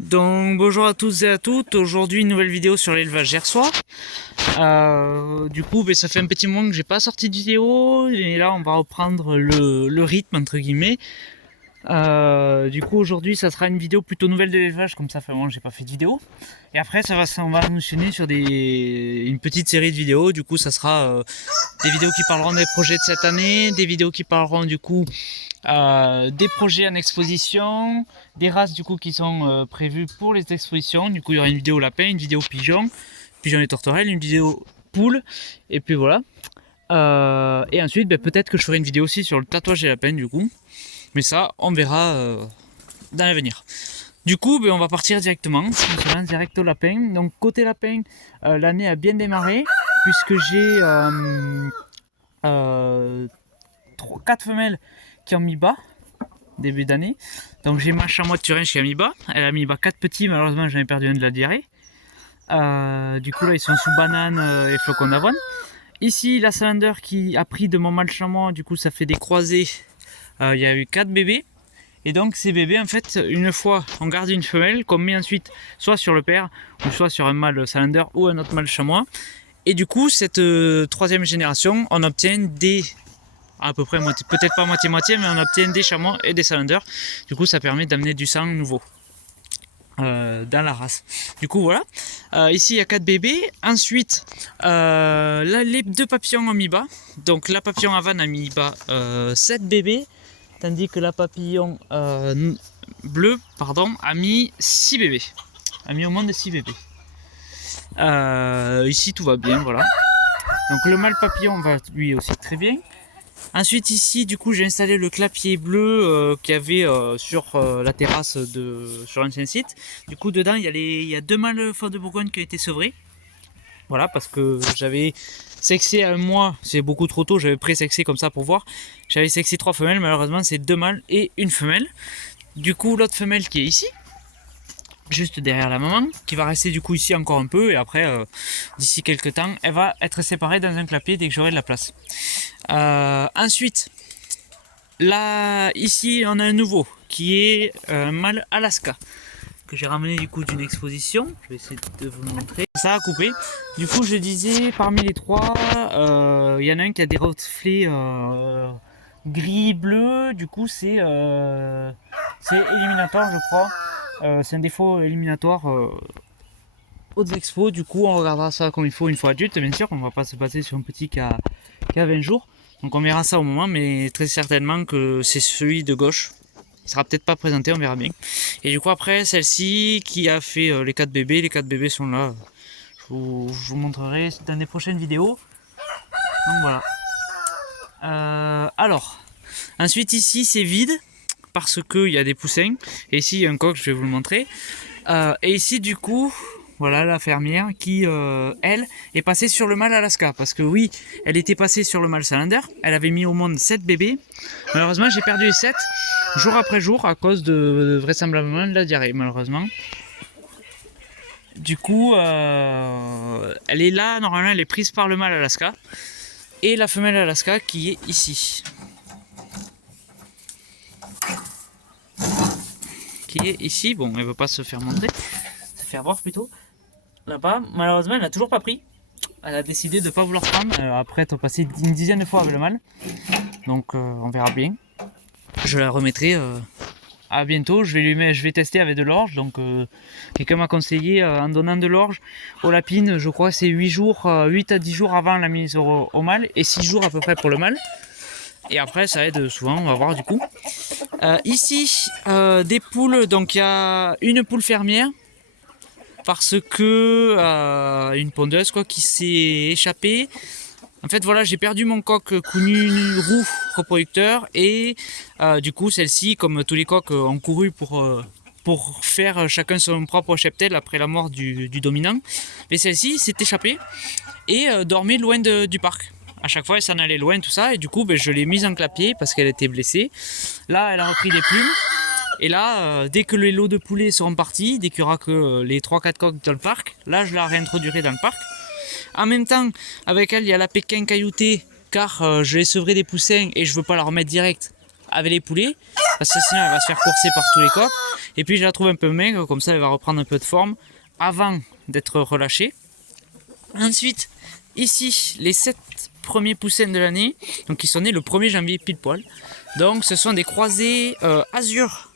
Donc bonjour à tous et à toutes, aujourd'hui une nouvelle vidéo sur l'élevage gersois. Du coup ça fait un petit moment que j'ai pas sorti de vidéo et là on va reprendre le rythme entre guillemets. Du coup aujourd'hui ça sera une vidéo plutôt nouvelle de l'élevage, comme ça fait un moment que j'ai pas fait de vidéo. Et après on va enchaîner sur une petite série de vidéos. Du coup ça sera des vidéos qui parleront des projets de cette année, des vidéos qui parleront du coup des projets en exposition, des races du coup qui sont prévues pour les expositions. Du coup il y aura une vidéo lapin, une vidéo pigeon et tourterelle, une vidéo poule, et puis voilà. Et ensuite peut-être que je ferai une vidéo aussi sur le tatouage des lapins du coup, mais ça on verra dans l'avenir. Du coup on va partir directement, on se lance direct au lapin. Donc côté lapin, l'année a bien démarré puisque j'ai 4 femelles qui ont mis bas début d'année. Donc j'ai ma chamois de Thuringe qui a mis bas. Elle a mis bas 4 petits, malheureusement j'en ai perdu un de la diarrhée. Du coup là ils sont sous banane et flocons d'avoine. Ici la Salander qui a pris de mon mâle chamois, du coup ça fait des croisés. Il y a eu 4 bébés. Et donc ces bébés en fait, une fois on garde une femelle qu'on met ensuite soit sur le père ou soit sur un mâle Salander ou un autre mâle chamois. Et du coup cette troisième génération on obtient des à peu près moitié, peut-être pas moitié-moitié, mais on obtient des chamois et des salanders. Du coup, ça permet d'amener du sang nouveau dans la race. Du coup, voilà. Ici, il y a 4 bébés. Ensuite, là, les 2 papillons ont mis bas. Donc, la papillon Havane a mis bas 7 bébés, tandis que la papillon bleu, a mis 6 bébés. A mis au moins de 6 bébés. Ici, tout va bien, voilà. Donc, le mâle papillon va lui aussi très bien. Ensuite ici du coup j'ai installé le clapier bleu qu'il y avait sur la terrasse sur l'ancien site. Du coup dedans il y a 2 mâles faux de Bourgogne qui ont été sevrés. Voilà, parce que j'avais sexé un mois, c'est beaucoup trop tôt, j'avais pré-sexé comme ça pour voir. J'avais sexé 3 femelles, malheureusement c'est 2 mâles et une femelle. Du coup l'autre femelle qui est ici, juste derrière la maman, qui va rester du coup ici encore un peu, et après d'ici quelques temps elle va être séparée dans un clapier dès que j'aurai de la place. Ensuite, là, ici, on a un nouveau qui est un mâle Alaska que j'ai ramené du coup d'une exposition. Je vais essayer de vous montrer. Ça a coupé. Du coup, je disais, parmi les 3, il y en a un qui a des reflets gris-bleu. Du coup, c'est éliminatoire, je crois. C'est un défaut éliminatoire aux expos. Du coup, on regardera ça comme il faut une fois adulte. Bien sûr, on va pas se baser sur un petit qui a 20 jours. Donc on verra ça au moment, mais très certainement que c'est celui de gauche. Il sera peut-être pas présenté, on verra bien. Et du coup après, celle-ci qui a fait les 4 bébés. Les 4 bébés sont là. Je vous montrerai dans les prochaines vidéos. Donc voilà. Alors, ensuite ici c'est vide parce qu'il y a des poussins. Et ici il y a un coq, je vais vous le montrer. Et ici du coup, voilà la fermière qui, elle, est passée sur le mâle Alaska. Parce que oui, elle était passée sur le mâle Salander. Elle avait mis au monde 7 bébés. Malheureusement, j'ai perdu les 7 jour après jour à cause de vraisemblablement de la diarrhée, malheureusement. Du coup, elle est là, normalement, elle est prise par le mâle Alaska. Et la femelle Alaska qui est ici. Qui est ici. Bon, elle ne veut pas se faire montrer. Se faire voir plutôt. Là-bas, malheureusement, elle n'a toujours pas pris. Elle a décidé de ne pas vouloir prendre après être passée une dizaine de fois avec le mâle. Donc on verra bien. Je la remettrai à bientôt. Je vais tester avec de l'orge. Donc quelqu'un m'a conseillé en donnant de l'orge aux lapines, je crois que c'est 8 à 10 jours avant la mise au mâle et 6 jours à peu près pour le mâle. Et après ça aide souvent, on va voir du coup. Ici des poules, donc il y a une poule fermière. Parce que une pondeuse quoi qui s'est échappée. En fait voilà, j'ai perdu mon coq connu roux reproducteur et du coup celle-ci, comme tous les coqs, ont couru pour faire chacun son propre cheptel après la mort du dominant. Mais celle-ci s'est échappée et dormait loin du parc. À chaque fois elle s'en allait loin tout ça et du coup je l'ai mise en clapier parce qu'elle était blessée. Là elle a repris des plumes. Et là, dès que les lots de poulets seront partis, dès qu'il n'y aura que les 3-4 coqs dans le parc, là je la réintroduirai dans le parc. En même temps, avec elle, il y a la Pékin cailloutée, car je vais sevrer des poussins et je ne veux pas la remettre direct avec les poulets, parce que sinon elle va se faire courser par tous les coqs. Et puis je la trouve un peu maigre, comme ça elle va reprendre un peu de forme avant d'être relâchée. Ensuite, ici, les 7 premiers poussins de l'année, donc qui sont nés le 1er janvier pile poil. Donc ce sont des croisés azur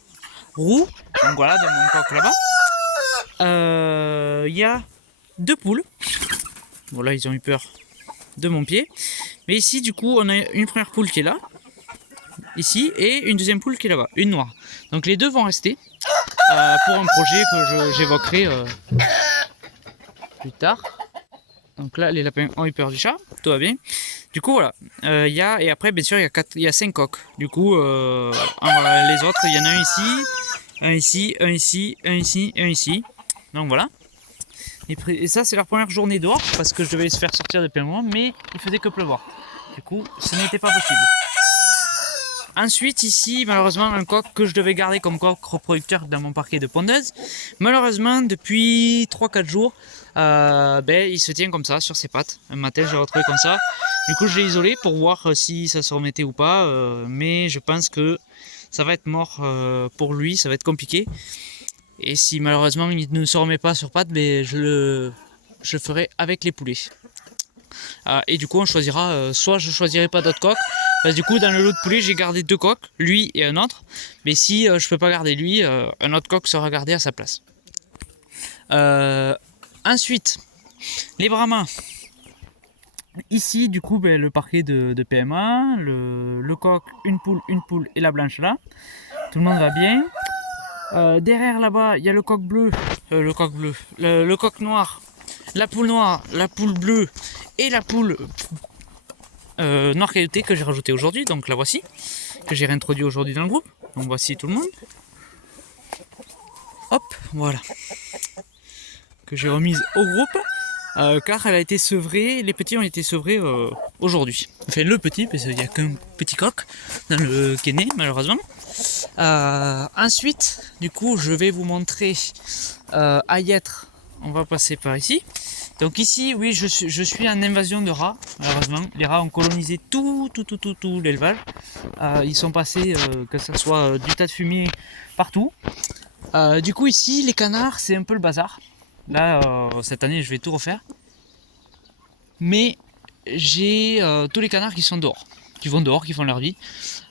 roux, donc voilà, dans mon coq là-bas. Il y a 2 poules. Bon là ils ont eu peur de mon pied. Mais ici du coup on a une première poule qui est là, ici, et une deuxième poule qui est là-bas, une noire. Donc les deux vont rester pour un projet que j'évoquerai plus tard. Donc là les lapins ont eu peur du chat, tout va bien. Du coup voilà, et après bien sûr il y a 5 coqs. Du coup les autres, il y en a un ici, un ici, un ici, un ici, un ici. Donc voilà. Et ça c'est leur première journée dehors parce que je devais se faire sortir depuis un moment, mais il faisait que pleuvoir. Du coup ce n'était pas possible. Ensuite ici malheureusement un coq que je devais garder comme coq reproducteur dans mon parquet de pondeuse. Malheureusement depuis 3-4 jours il se tient comme ça sur ses pattes. Un matin je l'ai retrouvé comme ça. Du coup je l'ai isolé pour voir si ça se remettait ou pas. Mais je pense que ça va être mort pour lui, ça va être compliqué. Et si malheureusement il ne se remet pas sur pattes, je ferai avec les poulets. Et du coup on choisira, soit je choisirai pas d'autres coqs, parce que du coup dans le lot de poulets j'ai gardé 2 coqs, lui et un autre. Mais si je peux pas garder lui, un autre coq sera gardé à sa place. Ensuite, les brahmas. Ici du coup le parquet de PMA, le coq, une poule et la blanche là. Tout le monde va bien. Derrière là-bas, il y a le coq bleu, le coq noir, la poule bleue et la poule noire cailloutée que j'ai rajouté aujourd'hui. Donc la voici, que j'ai réintroduit aujourd'hui dans le groupe. Donc voici tout le monde. Hop, voilà. Que j'ai remise au groupe, car elle a été sevrée, les petits ont été sevrés aujourd'hui. Enfin le petit, parce qu'il n'y a qu'un petit coq dans le qui est né malheureusement. Ensuite, du coup, je vais vous montrer à Yêtre. On va passer par ici. Donc ici, oui, je suis en invasion de rats. Malheureusement, les rats ont colonisé tout l'élevage. Ils sont passés, que ce soit du tas de fumier partout. Du coup, ici, les canards, c'est un peu le bazar. Là, cette année, je vais tout refaire. Mais j'ai tous les canards qui sont dehors. Qui vont dehors, qui font leur vie.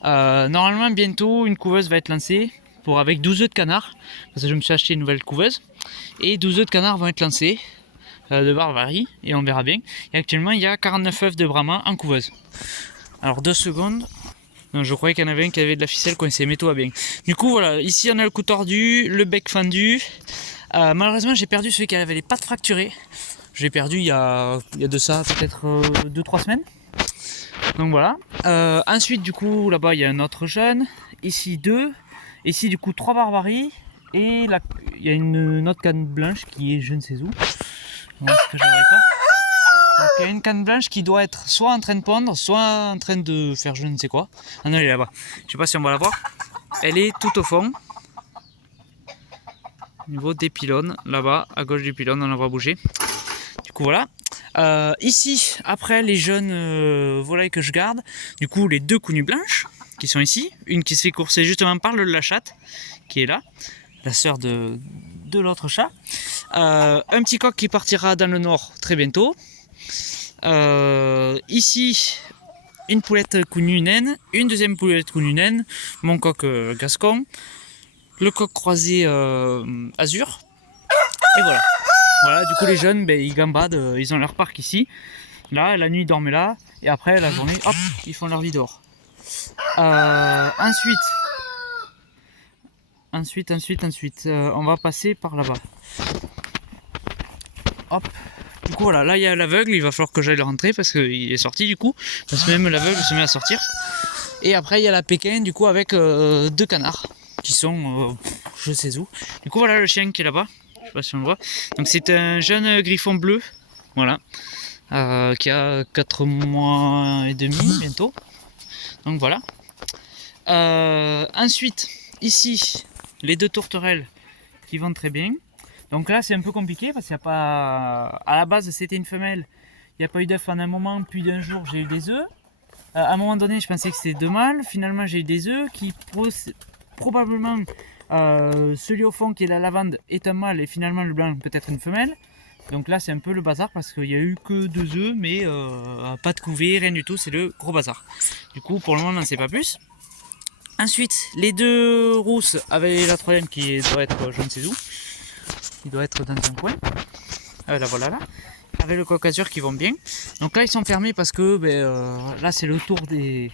Normalement bientôt une couveuse va être lancée avec 12 œufs de canard, parce que je me suis acheté une nouvelle couveuse, et 12 œufs de canard vont être lancés de Barbarie, et on verra bien. Et actuellement il y a 49 œufs de brahma en couveuse. Alors 2 secondes, non, je croyais qu'il y en avait un qui avait de la ficelle coincée, mais tout va bien. Du coup voilà, ici on a le cou tordu, le bec fendu. Malheureusement j'ai perdu celui qui avait les pattes fracturées. Je l'ai perdu il y a de ça peut-être 2-3 semaines. Donc voilà. Ensuite du coup là-bas il y a un autre jeune. Ici 2. Ici du coup 3 barbaries. Et là il y a une autre canne blanche qui est je ne sais où. Donc, que pas. Donc il y a une canne blanche qui doit être soit en train de pondre, soit en train de faire je ne sais quoi. Ah non elle est là-bas. Je sais pas si on va la voir. Elle est tout au fond. Au niveau des pylônes. Là-bas, à gauche du pylône, on la voit bouger. Du coup voilà. Ici, après les jeunes volailles que je garde, du coup les 2 counues blanches qui sont ici, une qui se fait courser justement par la chatte qui est là, la sœur de l'autre chat, un petit coq qui partira dans le nord très bientôt, ici une poulette counue naine, une deuxième poulette counue naine, mon coq gascon, le coq croisé azur, et voilà. Voilà, du coup les jeunes, ils gambadent, ils ont leur parc ici. Là, la nuit ils dorment là, et après la journée, hop, ils font leur vie dehors. Ensuite, on va passer par là-bas. Hop. Du coup voilà, là il y a l'aveugle, il va falloir que j'aille le rentrer parce qu'il est sorti du coup. Parce que même l'aveugle se met à sortir. Et après il y a la Pékin du coup avec 2 canards qui sont je sais où. Du coup voilà le chien qui est là-bas. Je sais pas si on le voit. Donc c'est un jeune griffon bleu, voilà, qui a 4 mois et demi bientôt. Donc voilà. Ensuite, ici, les 2 tourterelles qui vont très bien. Donc là c'est un peu compliqué parce qu'il n'y a pas... À la base c'était une femelle, il n'y a pas eu d'œufs en un moment, puis d'un jour j'ai eu des œufs. À un moment donné je pensais que c'était 2 mâles, finalement j'ai eu des œufs qui probablement Celui au fond qui est la lavande est un mâle et finalement le blanc peut être une femelle. Donc là c'est un peu le bazar parce qu'il n'y a eu que 2 œufs mais pas de couvée, rien du tout, c'est le gros bazar. Du coup pour le moment on n'en sait pas plus. Ensuite les 2 rousses avec la troisième qui doit être je ne sais où. Il doit être dans un coin. La voilà là. Avec le coq azur qui vont bien. Donc là ils sont fermés parce que là c'est le tour du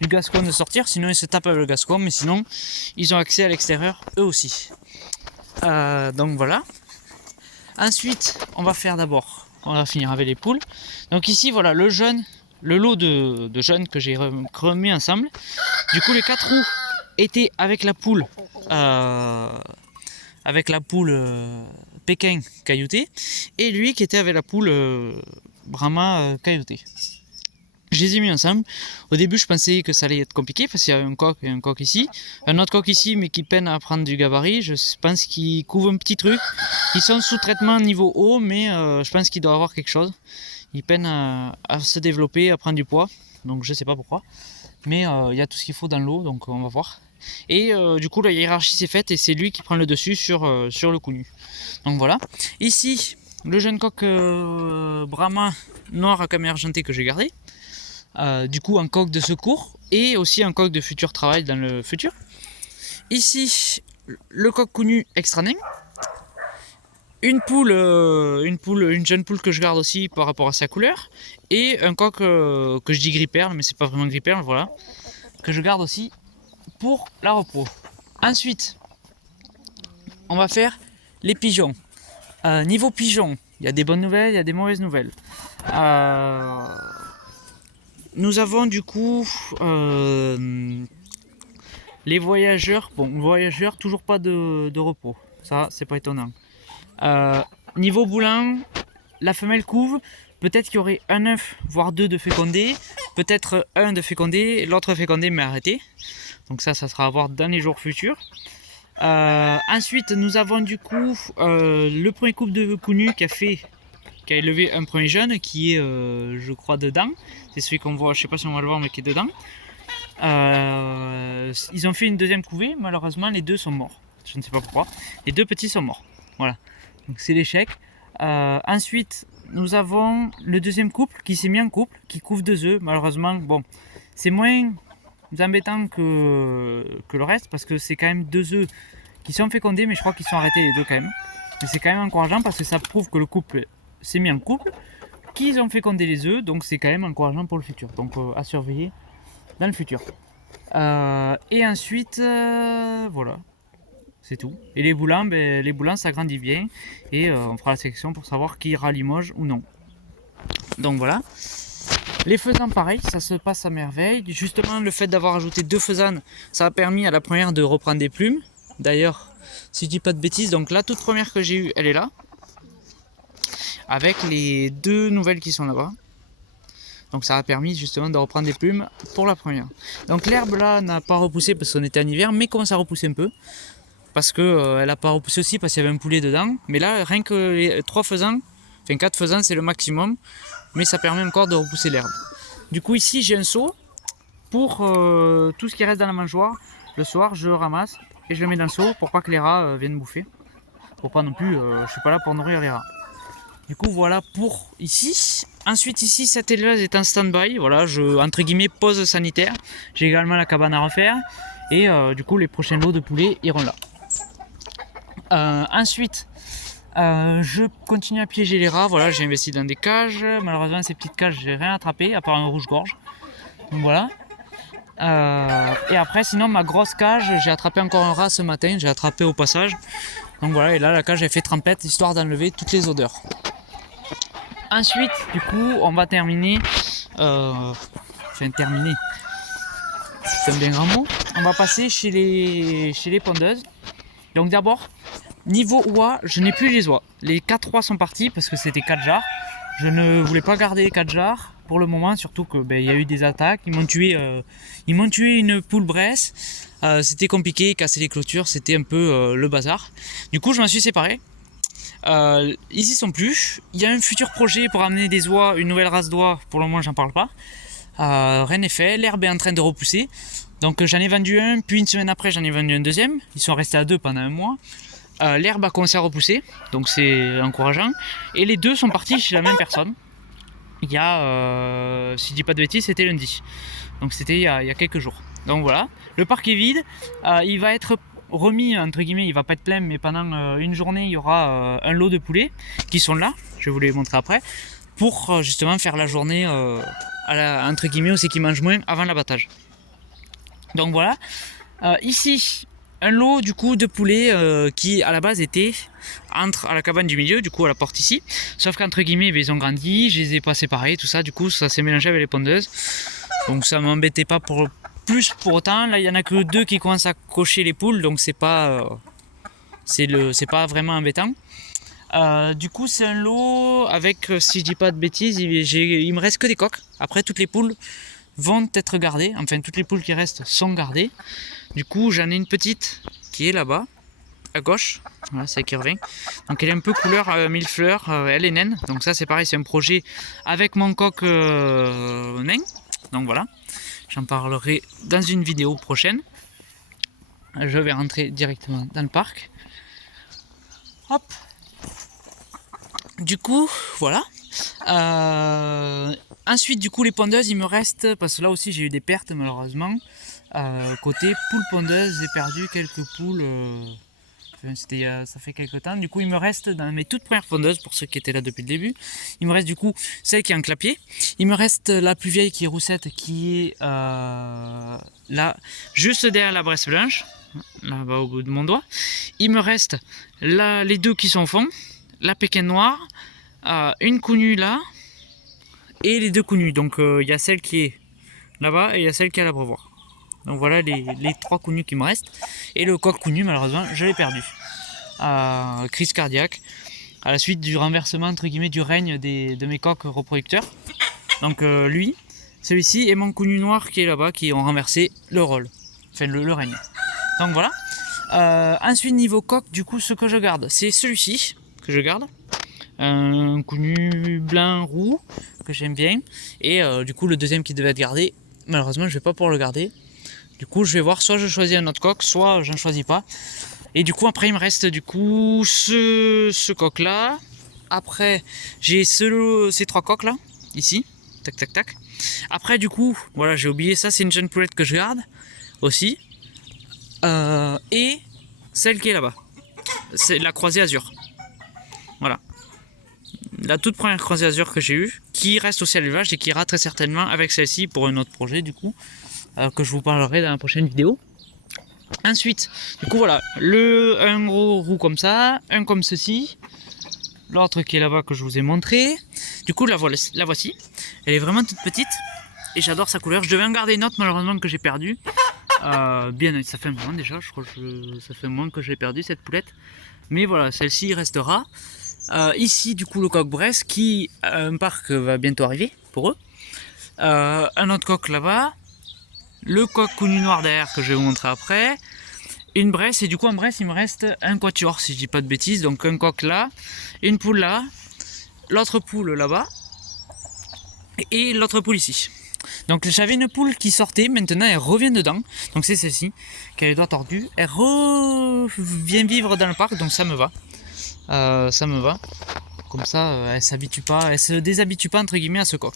gascon de sortir. Sinon ils se tapent avec le gascon mais sinon ils ont accès à l'extérieur eux aussi. Donc voilà. Ensuite, on va finir avec les poules. Donc ici, voilà le lot de jeunes que j'ai remis ensemble. Du coup, les 4 roues étaient avec la poule, Pékin cailloutée, et lui qui était avec la poule Brahma cailloutée. Je les ai mis ensemble. Au début, je pensais que ça allait être compliqué parce qu'il y a un coq et un coq ici. Un autre coq ici, mais qui peine à prendre du gabarit. Je pense qu'il couvre un petit truc. Ils sont sous traitement niveau haut, mais je pense qu'il doit avoir quelque chose. Ils peinent à se développer, à prendre du poids. Donc je sais pas pourquoi. Mais il y a tout ce qu'il faut dans l'eau, donc on va voir. Et du coup, la hiérarchie s'est faite et c'est lui qui prend le dessus sur le coup nu. Donc voilà. Ici, le jeune coq Brahma noir à caméra argentée que j'ai gardé. Du coup un coq de secours et aussi un coq de futur travail dans le futur. Ici le coq connu extra nain, une jeune poule que je garde aussi par rapport à sa couleur et un coq que je dis gris perle mais c'est pas vraiment gris perle, voilà, que je garde aussi pour la repro. Ensuite on va faire les pigeons. Niveau pigeons, il y a des bonnes nouvelles, il y a des mauvaises nouvelles. Nous avons du coup les voyageurs. Bon, voyageurs, toujours pas de repos. Ça, c'est pas étonnant. Niveau boulant, la femelle couve. Peut-être qu'il y aurait un œuf, voire 2 de fécondé. Peut-être un de fécondé, l'autre fécondé mais arrêté. Donc ça sera à voir dans les jours futurs. Ensuite, nous avons du coup le premier couple de connu qui a élevé un premier jeune qui est je crois dedans, c'est celui qu'on voit, je sais pas si on va le voir mais qui est dedans. Ils ont fait une deuxième couvée, malheureusement les 2 sont morts, je ne sais pas pourquoi, les 2 petits sont morts, voilà, donc c'est l'échec. Ensuite nous avons le deuxième couple qui s'est mis en couple, qui couve 2 œufs, malheureusement bon c'est moins embêtant que le reste parce que c'est quand même 2 œufs qui sont fécondés mais je crois qu'ils sont arrêtés les 2 quand même, mais c'est quand même encourageant parce que ça prouve que le couple s'est mis en couple, qu'ils ont fécondé les œufs, donc c'est quand même encourageant pour le futur, donc à surveiller dans le futur. Et ensuite voilà, c'est tout. Et les boulins, ça grandit bien et on fera la sélection pour savoir qui ira à Limoges ou non. Donc voilà. Les faisans pareil, ça se passe à merveille. Justement le fait d'avoir ajouté 2 faisanes, ça a permis à la première de reprendre des plumes. D'ailleurs si je dis pas de bêtises, donc la toute première que j'ai eue elle est là, avec les 2 nouvelles qui sont là-bas. Donc ça a permis justement de reprendre des plumes pour la première. Donc l'herbe là n'a pas repoussé parce qu'on était en hiver, mais commence à repousser un peu. Parce que elle n'a pas repoussé aussi parce qu'il y avait un poulet dedans. Mais là, rien que les 3 faisans, enfin 4 faisans c'est le maximum. Mais ça permet encore de repousser l'herbe. Du coup ici j'ai un seau pour tout ce qui reste dans la mangeoire. Le soir je le ramasse et je le mets dans le seau pour pas que les rats viennent bouffer. Pour pas non plus, je suis pas là pour nourrir les rats. Du coup voilà pour ici. Ensuite ici cette élevage est en stand-by. Voilà, je entre guillemets pause sanitaire. J'ai également la cabane à refaire. Et du coup les prochains lots de poulets iront là. Ensuite je continue à piéger les rats. Voilà, j'ai investi dans des cages. Malheureusement ces petites cages j'ai rien attrapé à part un rouge-gorge. Donc voilà. Et après sinon ma grosse cage, j'ai attrapé encore un rat ce matin. J'ai attrapé au passage. Donc voilà, et là la cage j'ai fait trempette histoire d'enlever toutes les odeurs. Ensuite, du coup, on va terminer. Terminer. C'est un bien grand mot. On va passer chez les pondeuses. Donc d'abord, niveau oies, je n'ai plus les oies. Les 4 oies sont partis parce que c'était 4 jarres. Je ne voulais pas garder les 4 jarres pour le moment, surtout que il y a eu des attaques. Ils m'ont tué une poule bresse. C'était compliqué, casser les clôtures, c'était un peu le bazar. Du coup, je m'en suis séparé. Ils y sont plus. Il y a un futur projet pour amener des oies, une nouvelle race d'oies. Pour le moment, j'en parle pas. Rien n'est fait. L'herbe est en train de repousser. Donc j'en ai vendu un, puis une semaine après j'en ai vendu un deuxième. Ils sont restés à deux pendant un mois. L'herbe a commencé à repousser, donc c'est encourageant. Et les deux sont partis chez la même personne. Il y a, si je dis pas de bêtises, c'était lundi. Donc c'était il y a quelques jours. Donc voilà, le parc est vide. Il va être remis, entre guillemets, il va pas être plein, mais pendant une journée, il y aura un lot de poulets qui sont là. Je vais vous les montrer après. Pour justement faire la journée, entre guillemets, où c'est qu'ils mangent moins avant l'abattage. Donc voilà. Ici, un lot du coup de poulets qui à la base était à la cabane du milieu, du coup à la porte ici. Sauf qu'entre guillemets, ils ont grandi, je les ai pas séparés, tout ça. Du coup, ça s'est mélangé avec les pondeuses. Donc ça m'embêtait pas pour autant. Là, il y en a que deux qui commencent à cocher les poules, donc c'est pas vraiment embêtant. Du coup, c'est un lot avec, si je dis pas de bêtises, il me reste que des coques. Après, toutes les poules vont être gardées. Enfin, toutes les poules qui restent sont gardées. Du coup, j'en ai une petite qui est là-bas, à gauche. Voilà, c'est qui revient. Donc, elle est un peu couleur mille fleurs. Elle est naine. Donc, ça, c'est pareil, c'est un projet avec mon coq nain. Donc, voilà. J'en parlerai dans une vidéo prochaine. Je vais rentrer directement dans le parc. Hop. Du coup, voilà. Ensuite, du coup, les pondeuses, il me reste, parce que là aussi j'ai eu des pertes malheureusement. Côté poule pondeuse, j'ai perdu quelques poules. Ça fait quelques temps. Du coup, il me reste dans mes toutes premières pondeuses, pour ceux qui étaient là depuis le début, il me reste du coup celle qui est en clapier. Il me reste la plus vieille qui est roussette, qui est là, juste derrière la Bresse blanche, là-bas au bout de mon doigt. Il me reste là, les deux qui sont au fond, la Pékin noire, une counue là, et les deux counues. Donc il y a celle qui est là-bas et il y a celle qui est à l'abreuvoir. Donc voilà les trois counues qui me restent. Et le coq counu, malheureusement, je l'ai perdu. Crise cardiaque, à la suite du renversement, entre guillemets, du règne de mes coqs reproducteurs. Donc lui, celui-ci et mon counu noir qui est là-bas, qui ont renversé le rôle. Enfin le règne. Donc voilà. Ensuite, niveau coq, du coup, ce que je garde, c'est celui-ci que je garde. Un counu blanc roux que j'aime bien. Et du coup, le deuxième qui devait être gardé, malheureusement, je vais pas pouvoir le garder. Du coup, je vais voir, soit je choisis un autre coq, soit je ne choisis pas. Et du coup, après, il me reste du coup ce coq là. Après, j'ai ces trois coqs là, ici. Tac, tac, tac. Après, du coup, voilà, j'ai oublié ça, c'est une jeune poulette que je garde aussi. Et celle qui est là-bas. C'est la croisée azur. Voilà. La toute première croisée azur que j'ai eue, qui reste aussi à l'élevage et qui ira très certainement avec celle-ci pour un autre projet du coup. Que je vous parlerai dans la prochaine vidéo. Ensuite, du coup voilà, un gros roux comme ça, un comme ceci, l'autre qui est là-bas que je vous ai montré. Du coup la voici, elle est vraiment toute petite et j'adore sa couleur. Je devais en garder une autre malheureusement que j'ai perdue. Bien, ça fait un moment déjà, je crois que ça fait un moment que j'ai perdu cette poulette. Mais voilà, celle-ci restera. Ici du coup le coq Bresse qui, un parc va bientôt arriver pour eux. Un autre coq là-bas. Le coq counu noir derrière que je vais vous montrer après, une Bresse, et du coup en Bresse il me reste un quatuor si je dis pas de bêtises, donc un coq là, une poule là, l'autre poule là-bas et l'autre poule ici. Donc j'avais une poule qui sortait, maintenant elle revient dedans, donc c'est celle-ci qui a les doigts tordus, elle revient vivre dans le parc, donc ça me va, comme ça elle s'habitue pas, elle se déshabitue pas entre guillemets à ce coq.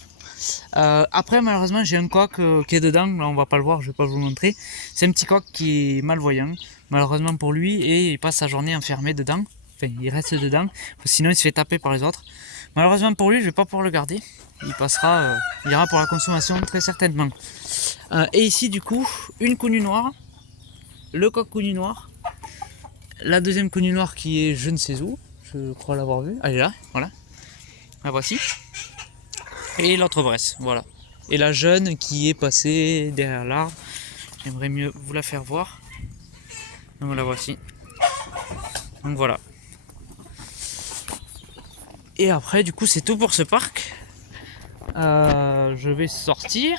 Après malheureusement j'ai un coq qui est dedans, là on va pas le voir, je vais pas vous le montrer. C'est un petit coq qui est malvoyant malheureusement pour lui et il passe sa journée enfermé dedans, enfin il reste dedans, sinon il se fait taper par les autres. Malheureusement pour lui je vais pas pouvoir le garder, il ira pour la consommation très certainement. Et ici du coup une counue noire, le coq counue noir, la deuxième counue noire qui est je ne sais où, je crois l'avoir vue, elle est là, voilà, la voici. Et l'autre Bresse, voilà. Et la jeune qui est passée derrière l'arbre. J'aimerais mieux vous la faire voir. Donc la voici. Donc voilà. Et après, du coup, c'est tout pour ce parc. Je vais sortir.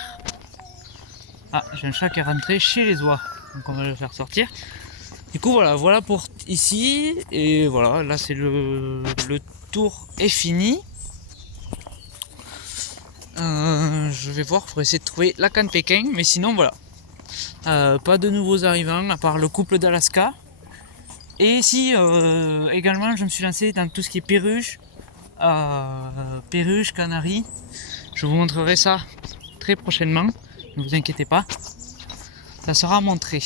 Ah, j'ai un chat qui est rentré chez les oies. Donc on va le faire sortir. Du coup, voilà pour ici. Et voilà, là c'est le tour est fini. Je vais voir pour essayer de trouver la canne Pékin, mais sinon voilà, Pas de nouveaux arrivants à part le couple d'Alaska. Et si également je me suis lancé dans tout ce qui est perruche, canaries. Je vous montrerai ça très prochainement, ne vous inquiétez pas, ça sera montré.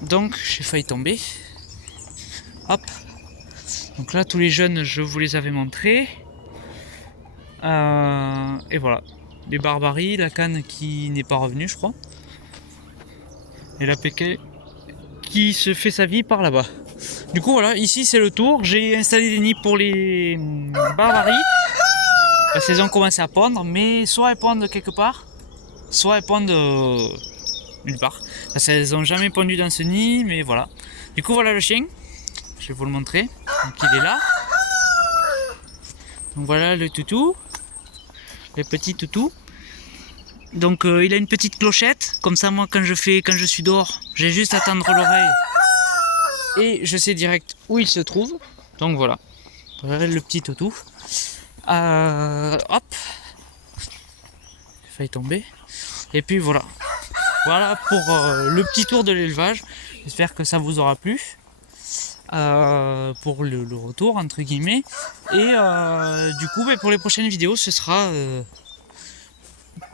Donc j'ai failli tomber. Hop. Donc là tous les jeunes je vous les avais montrés. Et voilà. Les barbaries, la canne qui n'est pas revenue je crois. Et la péquet qui se fait sa vie par là-bas. Du coup voilà, ici c'est le tour. J'ai installé des nids pour les barbaries. La saison commence à pondre, mais soit elles pondent quelque part, soit elles pondent nulle part. Parce qu'elles n'ont jamais pondu dans ce nid, mais voilà. Du coup voilà le chien, je vais vous le montrer. Donc il est là. Donc voilà le toutou, le petit toutou. Donc il a une petite clochette, comme ça moi quand je suis dehors, j'ai juste à tendre l'oreille et je sais direct où il se trouve. Donc voilà, le petit toutou. Hop, j'ai failli tomber. Et puis voilà. Voilà pour le petit tour de l'élevage. J'espère que ça vous aura plu. Pour le retour entre guillemets. Et du coup pour les prochaines vidéos ce sera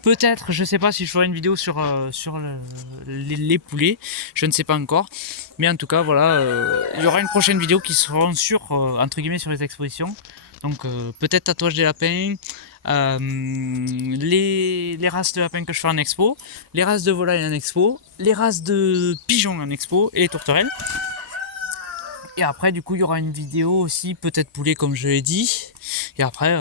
peut-être, je sais pas si je ferai une vidéo sur les poulets, je ne sais pas encore. Mais en tout cas voilà, il y aura une prochaine vidéo qui sera sur entre guillemets sur les expositions. Donc peut-être tatouage des lapins, les races de lapins que je fais en expo, les races de volailles en expo, les races de pigeons en expo et les tourterelles. Et après du coup il y aura une vidéo aussi, peut-être poulet comme je l'ai dit. Et après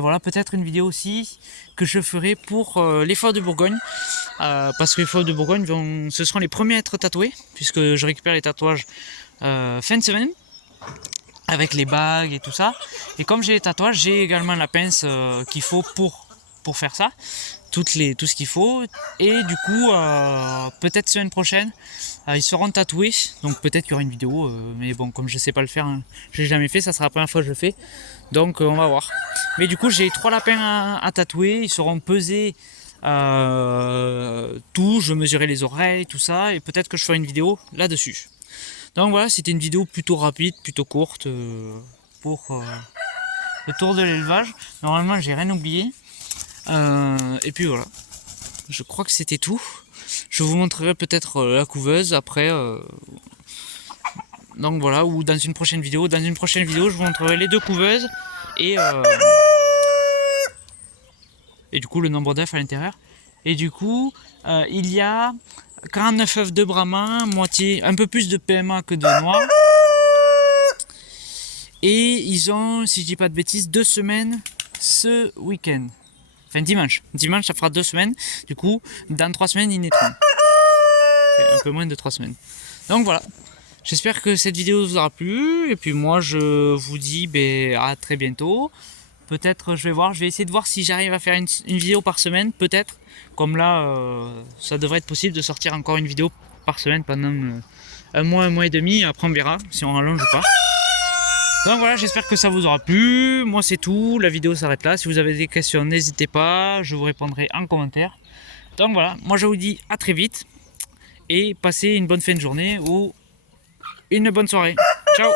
voilà, peut-être une vidéo aussi que je ferai pour les fauves de Bourgogne. Parce que les fauves de Bourgogne ce seront les premiers à être tatoués, puisque je récupère les tatouages fin de semaine. Avec les bagues et tout ça. Et comme j'ai les tatouages, j'ai également la pince qu'il faut pour faire ça. Tout ce qu'il faut. Et du coup, peut-être semaine prochaine, ils seront tatoués. Donc peut-être qu'il y aura une vidéo. Mais bon, comme je sais pas le faire, hein, je l'ai jamais fait. Ça sera la première fois que je le fais. Donc on va voir. Mais du coup, j'ai 3 lapins à tatouer. Ils seront pesés. Tout. Je mesurerai les oreilles, tout ça. Et peut-être que je ferai une vidéo là-dessus. Donc voilà, c'était une vidéo plutôt rapide, plutôt courte pour le tour de l'élevage. Normalement, j'ai rien oublié. Et puis voilà, je crois que c'était tout. Je vous montrerai peut-être la couveuse après. Donc voilà, ou dans une prochaine vidéo. Dans une prochaine vidéo, je vous montrerai les 2 couveuses et du coup le nombre d'œufs à l'intérieur. Et du coup, il y a 49 œufs de Brahma, moitié, un peu plus de PMA que de noix. Et ils ont, si je dis pas de bêtises, 2 semaines ce week-end. Enfin dimanche. Dimanche ça fera 2 semaines. Du coup, dans 3 semaines ils naîtront. Enfin, un peu moins de 3 semaines. Donc voilà. J'espère que cette vidéo vous aura plu. Et puis moi je vous dis à très bientôt. Peut-être je vais essayer de voir si j'arrive à faire une vidéo par semaine, peut-être. Comme là, ça devrait être possible de sortir encore une vidéo par semaine pendant un mois et demi. Après on verra si on rallonge ou pas. Donc voilà, j'espère que ça vous aura plu. Moi c'est tout, la vidéo s'arrête là. Si vous avez des questions, n'hésitez pas, je vous répondrai en commentaire. Donc voilà, moi je vous dis à très vite. Et passez une bonne fin de journée ou une bonne soirée. Ciao!